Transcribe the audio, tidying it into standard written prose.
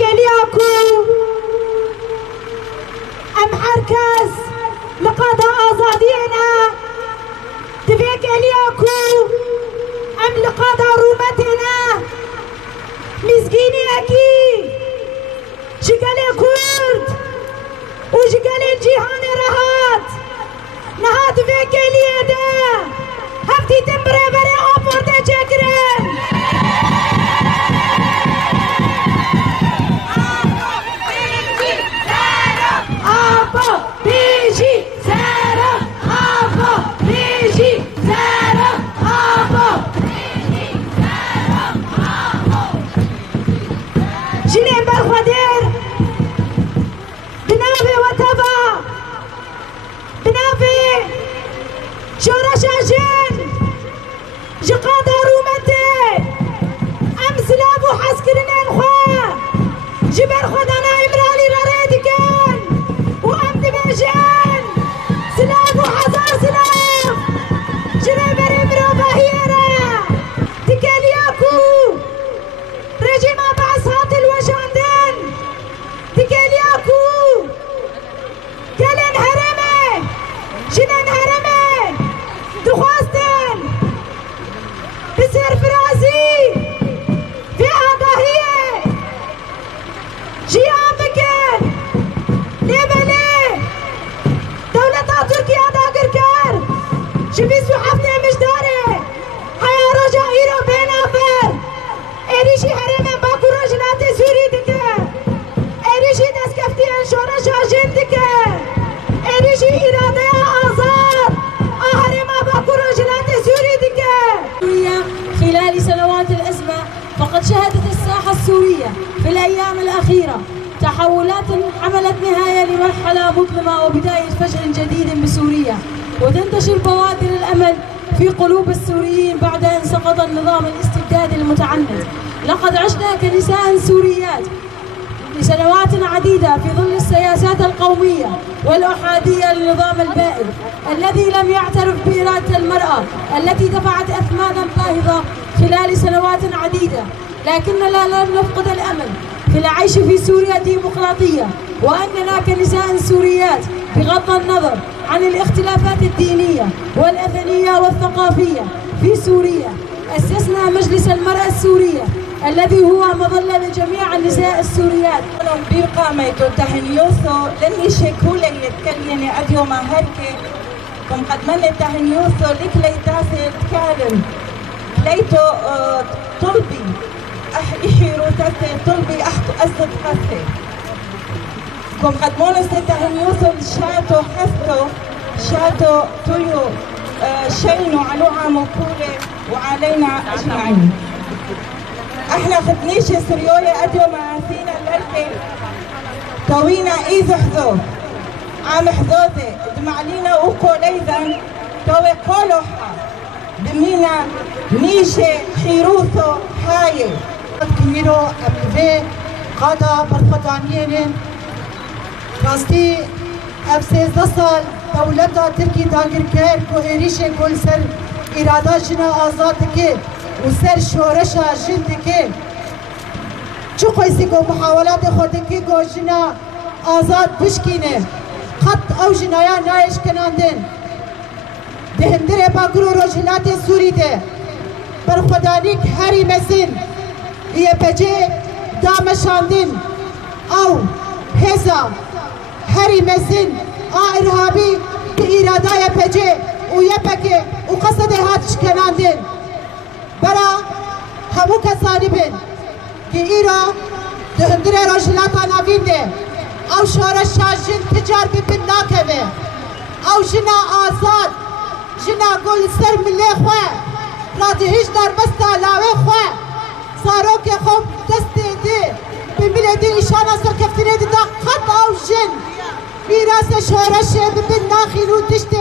قلياكو ام حركز لقضاء ازادينا تفيك قلياكو ام لقضاء رومتنا مسكيني اكي شقالي كرد وشقالي الجيهان رهات نهات فيك قليا دا هفتي تمبري بري ابور دا جاكرن فقد شهدت الساحة السورية في الأيام الأخيرة تحولات حملت نهاية لمرحلة مظلمة وبداية فجر جديد بسوريا، وتنتشر بوادر الأمل في قلوب السوريين بعد أن سقط النظام الاستبدادي المتعنت. لقد عشنا كنساء سوريات لسنوات عديدة في ظل السياسات القومية والأحادية للنظام البائد الذي لم يعترف بإرادة المرأة التي دفعت أثمانا باهظة خلال سنوات عديدة، لكننا لم نفقد الأمل في العيش في سوريا ديمقراطية، وأننا كنساء سوريات بغض النظر عن الاختلافات الدينية والأثنية والثقافية في سوريا أسسنا مجلس المرأة السورية الذي هو مظلة لجميع النساء السوريات. بقامة تهنيوثو لن يشكول اللي تكلمني أديو ما هركي كم قد من تهنيوثو لك ليتاسي تكالم ليتو طلبي إحيرو تاسي طلبي أحكو أزد خاصي كم قد مونس تهنيوثو شاتو حفتو شاتو تويو شينو علوها موكولة وعلينا أجمعين. احنا خدنيش سريولي اديو معاثينا اللركي توينا ايزو حذو عام حذوذي دمعلينا وكو ليذن توي قولوحا دمينا نيشي خيروثو حايل كميرو ابلفي قادا برخدانيين راستي افسيز دصال دولتا تركي داگر كير كو ايريشي كل سر ارادا جنا آزاد كير وسر شورشا جندكي چو قيسي کو محاولات خودكي کو جنا آزاد بشكينه خط او جنايا نايش كناندن دهندر باگرو روجلات سوري ده برخدانيك هري مزن هي بجي دامشاندن او هزا هري مزن ارهابي بإرادة بجي ويبكي وقصد هاتش كناندن برا همو کسانی بین که ایرا دهندره روشلاتا نوین ده او شورش جن تجار ببین ناکوه او جنا آزاد جنا گل سر ملی خواه را دهیش در بستا لاوه خواه سارو که خوب دست ده بمیله ده ایشانا سر کفتینه ده قط او جن میراس شورش ببین ناخین و تشت